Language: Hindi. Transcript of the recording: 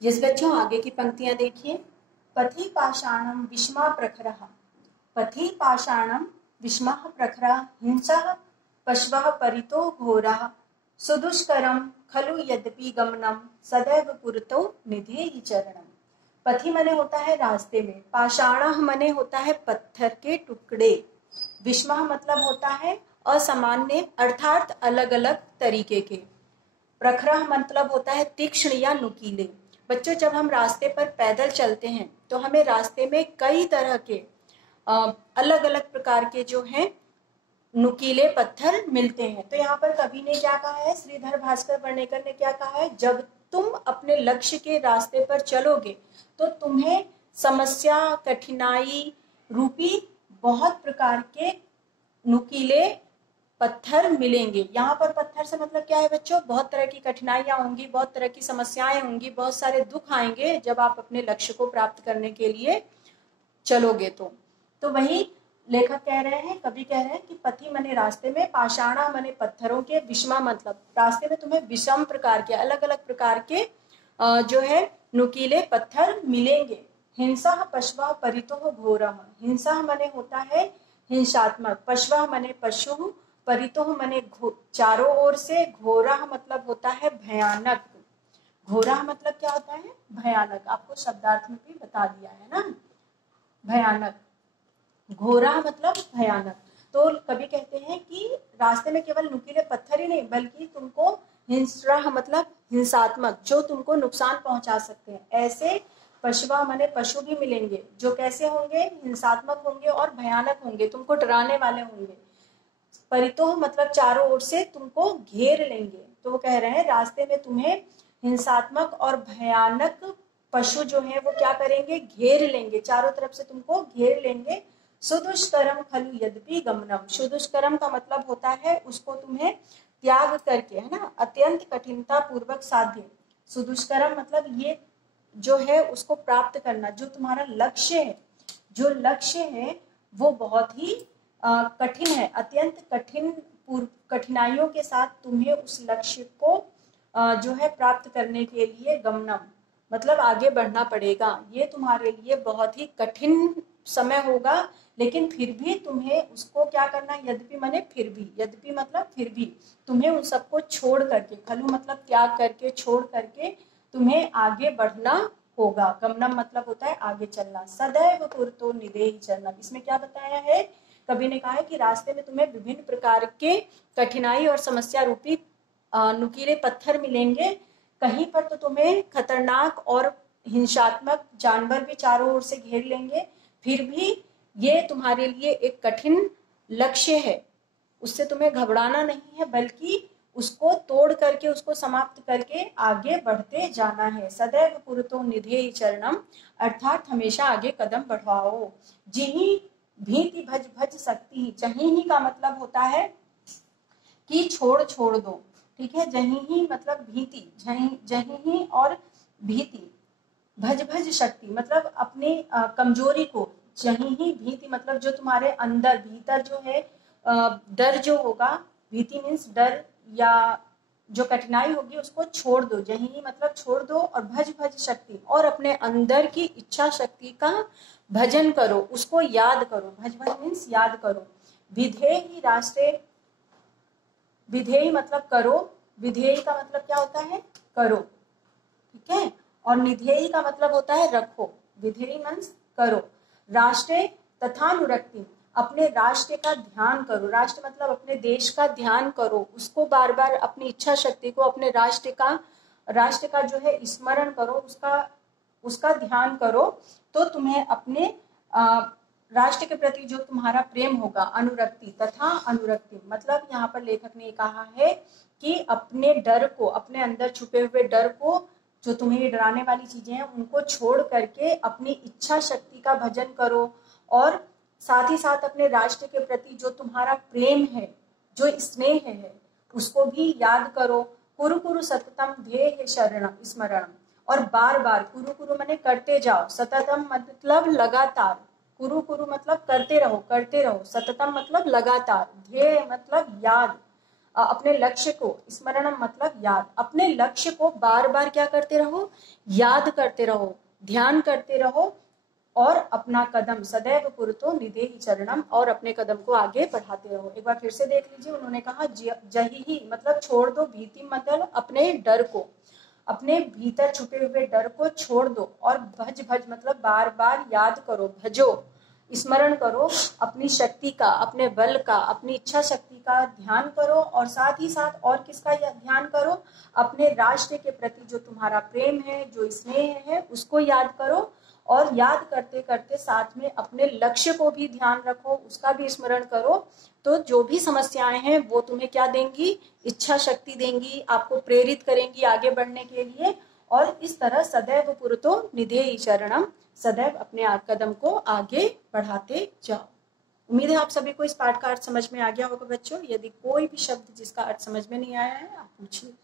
जिस बच्चों आगे की पंक्तियां देखिए। पथि पाषाणम विष्मा प्रखरः, पथि पाषाणम विष्मा प्रखरः हिंसः पश्वः परितो घोरः सुदुष्करम खलु यद्यपि गमनम सदैव पुरतो निधेहि चरणम। पथि मने होता है रास्ते में, पाषाणः मने होता है पत्थर के टुकड़े, विष्मा मतलब होता है असामान्य अर्थात अलग अलग तरीके के, प्रखरः मतलब होता है तीक्ष्ण या नुकीले। बच्चों जब हम रास्ते पर पैदल चलते हैं तो हमें रास्ते में कई तरह के अलग अलग प्रकार के जो हैं नुकीले पत्थर मिलते हैं। तो यहाँ पर कवि ने क्या कहा है, श्रीधर भास्कर वर्णेकर ने क्या कहा है, जब तुम अपने लक्ष्य के रास्ते पर चलोगे तो तुम्हें समस्या कठिनाई रूपी बहुत प्रकार के नुकीले पत्थर मिलेंगे। यहाँ पर पत्थर से मतलब क्या है बच्चों, बहुत तरह की कठिनाइयां होंगी, बहुत तरह की समस्याएं होंगी, बहुत सारे दुख आएंगे जब आप अपने लक्ष्य को प्राप्त करने के लिए चलोगे। तो वही लेखक कह रहे हैं, कवि कह रहे हैं कि पथि मने रास्ते में, पाषाणा मने पत्थरों के, विषमा मतलब रास्ते में तुम्हें विषम प्रकार के अलग अलग प्रकार के जो है नुकीले पत्थर मिलेंगे। हिंसा पशवा परितो घोरः, हिंसा मने होता है हिंसात्मक, पशवा मने पशु, परितो मने चारों ओर से, घोरः मतलब होता है भयानक। घोरः मतलब क्या होता है, भयानक, आपको शब्दार्थ में भी बता दिया है ना, भयानक। घोरा मतलब भयानक। तो कवि कहते हैं कि रास्ते में केवल नुकीले पत्थर ही नहीं बल्कि तुमको हिंसा मतलब हिंसात्मक, जो तुमको नुकसान पहुंचा सकते हैं, ऐसे पशुवा मने पशु भी मिलेंगे जो कैसे होंगे, हिंसात्मक होंगे और भयानक होंगे, तुमको डराने वाले होंगे। परितो मतलब चारों ओर से तुमको घेर लेंगे। तो वो कह रहे हैं रास्ते में तुम्हें हिंसात्मक और भयानक पशु जो है वो क्या करेंगे, घेर लेंगे, चारों तरफ से तुमको घेर लेंगे। सुदुष्करम खलु यद्यपि गमनम, सुदुष्करम का मतलब होता है उसको तुम्हें त्याग करके, है ना, अत्यंत कठिनता पूर्वक साध्य। सुदुष्करम मतलब ये जो है उसको प्राप्त करना, जो तुम्हारा लक्ष्य है, जो लक्ष्य है वो बहुत ही कठिन है, अत्यंत कठिन कठिनाइयों के साथ तुम्हें उस लक्ष्य को जो है प्राप्त करने के लिए गमनम मतलब आगे बढ़ना पड़ेगा। ये तुम्हारे लिए बहुत ही कठिन समय होगा, लेकिन फिर भी तुम्हें उसको क्या करना, यद्यपि माने फिर भी, यद्यपि मतलब फिर भी तुम्हें उन सबको छोड़ करके, खलु मतलब त्याग करके, छोड़ करके तुम्हें आगे बढ़ना होगा। गमनम मतलब होता है आगे चलना। सदैव पुरतो निधेहि चरणम, इसमें क्या बताया है, कवि ने कहा है कि रास्ते में तुम्हें विभिन्न प्रकार के कठिनाई और समस्या रूपी नुकीले पत्थर मिलेंगे। कहीं पर तो तुम्हें खतरनाक और हिंसात्मक जानवर भी चारों ओर से घेर लेंगे, फिर भी ये तुम्हारे लिए एक कठिन लक्ष्य है, उससे तुम्हें घबराना नहीं है बल्कि उसको तोड़ करके, उसको समाप्त करके आगे बढ़ते जाना है। सदैव पुरतो निधेहि चरणम अर्थात हमेशा आगे कदम बढ़ाओ। जिहि भीति भज भज सकती, जहीं ही का मतलब होता है कि छोड़ छोड़ दो, ठीक है, जहीं ही मतलब भीति, जहीं ही और भीति, भज भज शक्ति मतलब अपनी कमजोरी को, जहीं ही भीति मतलब जो तुम्हारे अंदर भीतर जो है डर जो होगा, भीति मीन्स डर या जो कठिनाई होगी उसको छोड़ दो, जहीं ही मतलब छोड़ दो, और भज भज शक्ति और अपने अंदर की इच्छा शक्ति का भजन करो, उसको याद करो, भज भज मीन्स याद करो। विधेहि राष्ट्रे, विधेयी मतलब करो, विधेयी का मतलब क्या होता है, करो, ठीक है, और निधेयी का मतलब होता है रखो, विधेयी मीन्स करो। राष्ट्र तथानुरक्ति, अपने राष्ट्र का ध्यान करो, राष्ट्र मतलब अपने देश का ध्यान करो, उसको बार बार अपनी इच्छा शक्ति को, अपने राष्ट्र का जो है स्मरण करो, उसका ध्यान करो, तो तुम्हें अपने राष्ट्र के प्रति जो तुम्हारा प्रेम होगा, अनुरक्ति तथा अनुरक्ति मतलब यहाँ पर लेखक ने कहा है कि अपने डर को, अपने अंदर छुपे हुए डर को, जो तुम्हें डराने वाली चीजें हैं उनको छोड़ करके अपनी इच्छा शक्ति का भजन करो, और साथ ही साथ अपने राष्ट्र के प्रति जो तुम्हारा प्रेम है, जो स्नेह है, उसको भी याद करो। कुरु कुरु सततम ध्येय शरणम स्मरणम, और बार बार, कुरु कुरु माने करते जाओ, सततम मतलब लगातार, कुरु कुरु मतलब करते रहो, करते रहो, सततम मतलब लगातार, ध्येय मतलब याद, अपने लक्ष्य को, स्मरणम मतलब याद, अपने लक्ष्य को बार बार क्या करते रहो, याद करते रहो, ध्यान करते रहो, और अपना कदम सदैव पुरतो निदेहि चरणम, और अपने कदम को आगे बढ़ाते रहो। एक बार फिर से देख लीजिए, उन्होंने कहा जही ही मतलब छोड़ दो, भीति मतलब अपने डर को, अपने भीतर छुपे हुए डर को छोड़ दो, और भज भज मतलब बार बार याद करो, भजो, स्मरण करो अपनी शक्ति का, अपने बल का, अपनी इच्छा शक्ति का ध्यान करो, और साथ ही साथ और किसका ध्यान करो, अपने राष्ट्र के प्रति जो तुम्हारा प्रेम है, जो स्नेह है, उसको याद करो, और याद करते करते साथ में अपने लक्ष्य को भी ध्यान रखो, उसका भी स्मरण करो। तो जो भी समस्याएं हैं वो तुम्हें क्या देंगी, इच्छा शक्ति देंगी, आपको प्रेरित करेंगी आगे बढ़ने के लिए। और इस तरह सदैव पुरतो निधेहि चरणम, सदैव अपने कदम को आगे बढ़ाते जाओ। उम्मीद है आप सभी को इस पाठ का अर्थ समझ में आ गया होगा बच्चों। यदि कोई भी शब्द जिसका अर्थ समझ में नहीं आया है आप पूछिए।